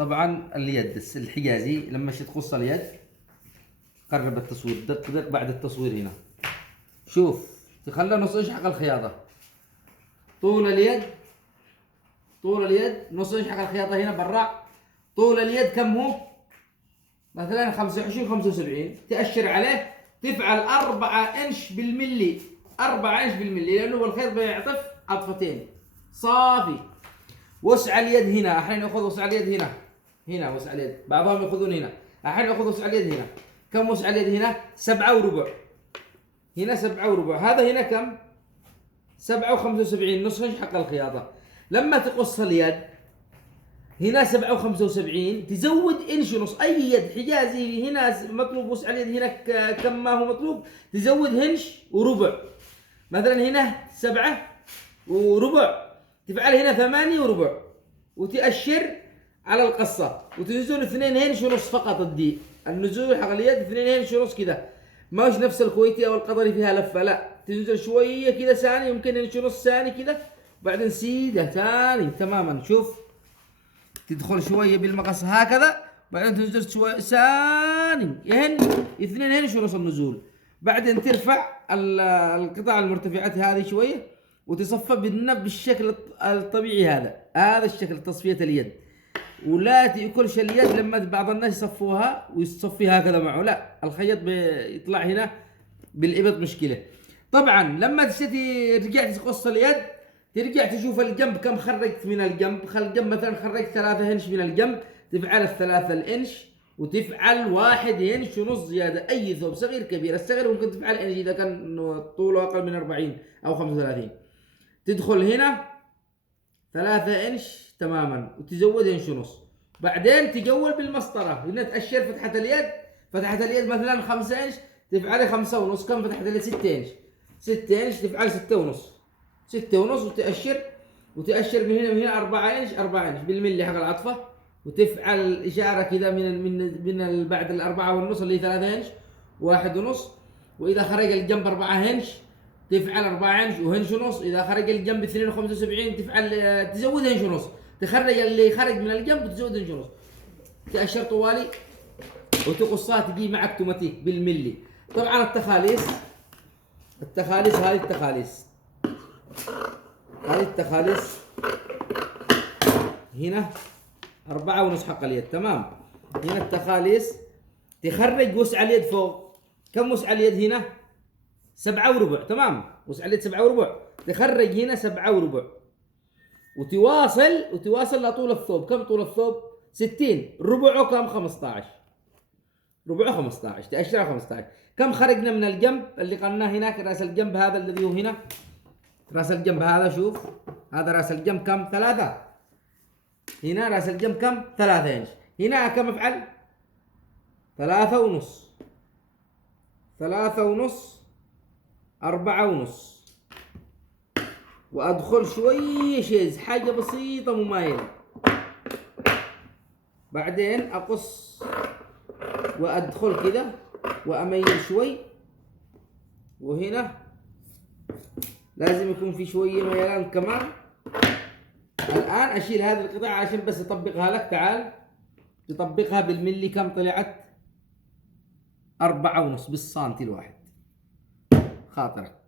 طبعا اليد الحجازي لما تقص اليد، قرب التصوير، دق دق بعد التصوير هنا، شوف تخلى نص انش حق الخياطة، طول اليد نص انش حق الخياطة هنا برا. طول اليد كم هو؟ مثلا 25 75، تأشر عليه تفعل 4 انش بالملي، 4 انش بالملي، لأنه هو الخيط بيعطف عطفتين صافي. وسع اليد هنا، أحيانا يأخذ وسع اليد هنا وسع اليد، بعضهم يأخذون هنا، أحيانا يأخذ وسع اليد هنا. كم وسع اليد هنا؟ 7 وربع، هنا 7 وربع، هذا هنا كم؟ 7 و75، نص انش حق الخياطة. لما تقص اليد هنا 7 و75، تزود انش ونص. اي يد حجازي هنا مطلوب وسع اليد هنا كم ما هو مطلوب، تزود هنش وربع. مثلا هنا 7 وربع، تفعل هنا 8 وربع، وتأشر على القصة، وتنزل 2 هنش ونص فقط. الدي النزول حق اليد 2 هنش ونص كذا، ما هوش نفس الكويتي او القطري فيها لفة، لا تنزل شوية كذا ثاني، يمكن هنش ونص ثاني كذا، وبعدين سيدة ثاني تماما. شوف تدخل شويه بالمقص هكذا، بعدين تنزل شويه ثاني يهن 2 هنش ونص النزول. بعدين ترفع القطع المرتفعات هذه شويه، وتصفى بالشكل الطبيعي. هذا الشكل تصفيه اليد. ولا تاكلش اليد لما بعض الناس يصفوها ويصفيها هكذا معه، لا الخيط بيطلع هنا بالابط مشكله. طبعا لما رجعت تقص اليد، ترجع تشوف الجنب كم خرجت من الجنب. الجنب مثلا خرجت 3 هنش من الجنب، تفعل 3 الانش، وتفعل 1 هنش ونص زياده. اي ثوب صغير كبير، الصغير ممكن تفعل انش اذا كان طوله اقل من 40 او 35. تدخل هنا 3 انش تماما، وتزود انش ونص. بعدين تجول بالمسطره هنا، تأشر فتحه اليد. فتحه اليد مثلا 5 انش، تفعل 5 ونص. كم فتحه اليد؟ 6 انش. 6 انش تفعل 6 ونص، 6 ونص، وتأشر من هنا 4 انش، 4 انش بالملي حق العطفة، وتفعل إشارة كذا من بعد الأربعة والنص اللي 3 انش، 1 ونص. وإذا خرج الجنب 4 هنش، تفعل 4 انش وهنش ونص. إذا خرج الجنب 2 و75، تفعل تزود هنش ونص، تخرج اللي خرج من الجنب وتزود هنش ونص. تأشر طوالي وتقصها، تجي معك توماتيك بالملي. طبعا التخاليص هذه التخاليص هنا 4 ونص حق اليد، تمام. هنا التخاليص تخرج وسع اليد فوق. كم وسع اليد هنا؟ 7 وربع، تمام. وسع اليد 7 وربع، تخرج هنا 7 وربع، وتواصل لطول الثوب. كم طول الثوب؟ 60. ربعه كم؟ 15. ربعه 15، تأشر 15. كم خرجنا من الجنب اللي قلنا هناك؟ راس الجنب هذا الذي هو هنا، راس الجنب هذا، شوف هذا راس الجنب كم؟ 3. هنا راس الجنب كم؟ 3 انش. هنا كم افعل؟ 3 ونص، 3 ونص، 4 ونص، وادخل شوية شيز، حاجة بسيطة ممايلة. بعدين اقص وادخل كذا واميل شوي، وهنا لازم يكون في شوية ميلان كمان. الآن أشيل هذه القطعة عشان بس أطبقها لك. تعال تطبقها بالملي. كم طلعت؟ 4 ونص بالسنتي الواحد، خاطرك.